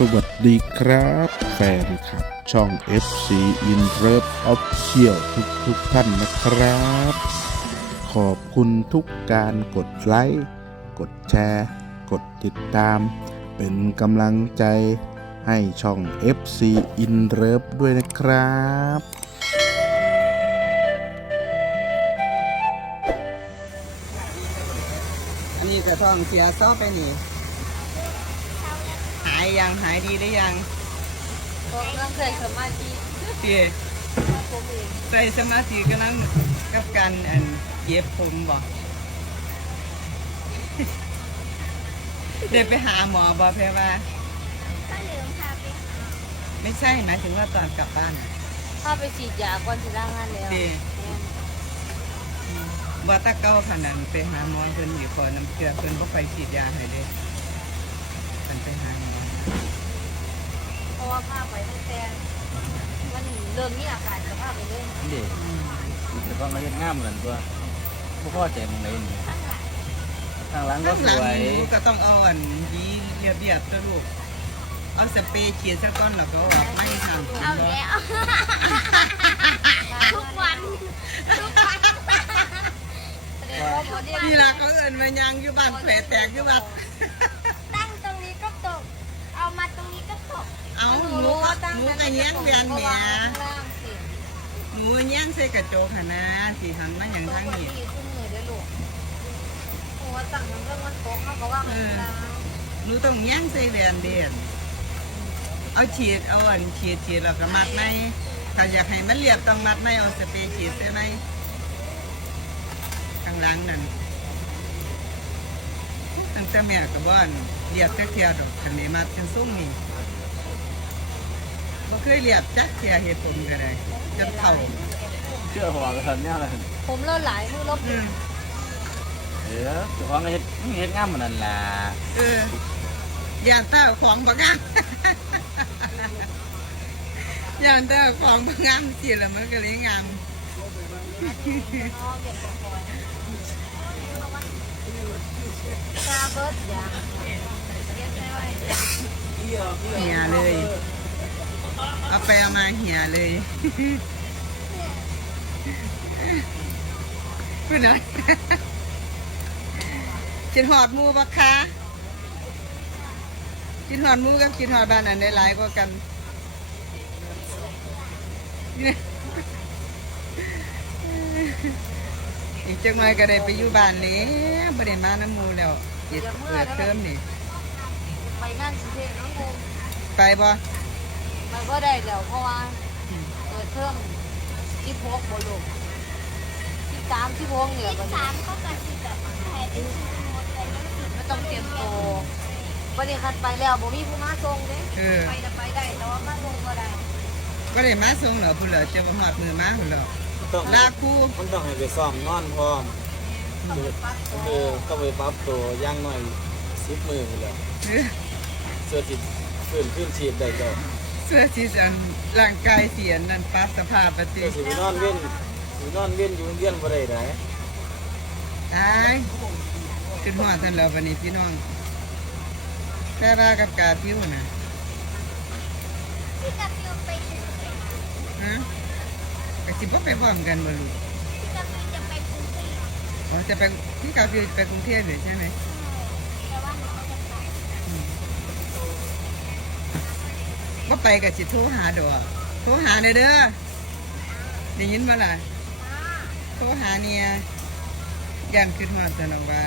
สวัสดีครับ แฟนคลับ ช่อง FC In Love Official ทุกทุกๆท่านนะครับ ขอบคุณทุกการกดไลค์กดแชร์ กดติดตาม เป็นกำลังใจให้ช่อง FC In Love ด้วยนะครับอันนี้กระท่องเสียซ้อไปนี่ายยังหายดีได้ยังผมต้องใส่สมาธิเตี้ยผมเองใส่สมาธิกำลังกับการอันเย็บผมบอกเดินไปหาหมอบอกแพรว่าก็ลืมพาไปไม่ใช่หมายถึงว่าตอนกลับบ้านน่ะพาไปฉีดยาก่อนที่ร่างงานแล้วเตี้ยว่าตะเก้าขนาดไปหาหมอเพิ่นอยู่คอน้ำเกลือเพิ่นก็ไปฉีดยาให้เด้เพิ่นไปหาหมอ เพราะว่าพาไปตั้งแต่มันเริ่มมีอาการก็พาไปเลยเด็กแต่ว่ามาเห็นงามเหมือนตัวพวกพ่อใจมึงเลยนี่ทางหลังก็ข้างสหลังวยหนูก็ต้องเอาอันยีเรียบเรียบๆตัวลูก เอาสเปรย์ฉีดสักก้อนแล้วก็ออกไม่ทำเอาแล้ว ทุกวัน ทุกวันแสดงว่าบ่ได้นี่ละเขาเอินมายังอยู่บ้านแผลแตกอยู่บ้าน ตั้งตรงนี้ก็ตก เอามาตรงนี้ก็ตก เอาหนูก็ หนูก็แย้งเวียนแหม่ข้างล่างสิหนูแย้งใส่กระจกหนนะสีหันมาอย่างตัวทางวันนี้นี้ขึ้นมือได้ลูกเพราะว่าตั้งมันเรื่องมันตกเขาก็ว่ามันล้างหนูต้องแย้งใส่แหวนเด่นเอาฉีดเอาอันฉีดฉีดแล้วก็มัดในถ้าอยากให้มันเรียบต้องมัดในเอาสเปรย์ฉีดใส่ในข้างหลังนั่นตั้งแต่แม่กับบ้านเรียบจักเทียดอกคันนี้มัดกันซุ้งนี่ บ่เคยเรียบจักเทียเฮ็ดผมก็ได้จนเท่าเชื่อหัวกันเนี่ยเลยผมเราหลายมือเราอืมเออเจ้าของก็เห็ดเห็ดงามเหมือนนั่นล่ะเอออย่าเต้าของบางงาม อย่าเต้าของบางงามสิละมันก็เลยงามชาเบิร์ดยาเหี่ยเลยเอา ไปเอามาเหี่ยเลยพูดหน่อยกินหอดหมูปะคะกินหอดหมูกับกินหอดบ้านอันได้หลายกว่ากันเนี่ยอีกจังหน่อยก็ได้ไปอยู่บ้านแล้วบ่ได้มาน้ำหมูแล้วเปิดเปิดเทอมนี่ไปงานสิเทศน้องโมไปบ่ มันก็ได้แล้วเพราะว่าเปิดเพิ่มที่พกบลูกที่สามที่พกเนี่ยมันสามเขาก็สิแบบแผลเป็นหมดเลยไม่ต้องเตรียมตัวประเดี๋ยวคันไปแล้วบ่มีผู้มาส่งเด้เออ ไปจะไปได้แต่ว่ามาส่งก็ได้ก็ได้มาส่งเหรอพุ่นเหรอจะมาหอดมือมาพุ่นเหรอต้องลาคู่มันต้องให้ไปซ่อมนอนพร้อมเออก็ไปปรับตัวย่างหน่อยสิบมือเลยเออ เสื้อติดขึ้นขึ้นฉีดได้ก็ เสื้อสีสันร่างกายเสียนนั่นปรับสภาพปฏิเสื้อสิไปนอนเว้นสินอนเว้นอยู่โรงเรียนบ่ได้ไหนตายขึ้นหอดท่านเหรอวันนี้พี่น้องแค่รากับกาพิวนะที่กับฟิวไปถึงฮะกะสิบ่ไปพร้อมกันบ่ลูกที่กับฟิวจะไปกรุงเทพอ๋อจะไปพี่กาพิวไปกรุงเทพเลยใช่ไหม บ่ไปกับสิโทรหาดอกโทรหาเด้อเด้อได้ยินมาล่ะโทรหาเนี่ยยามคืนฮอดตะน้องว่า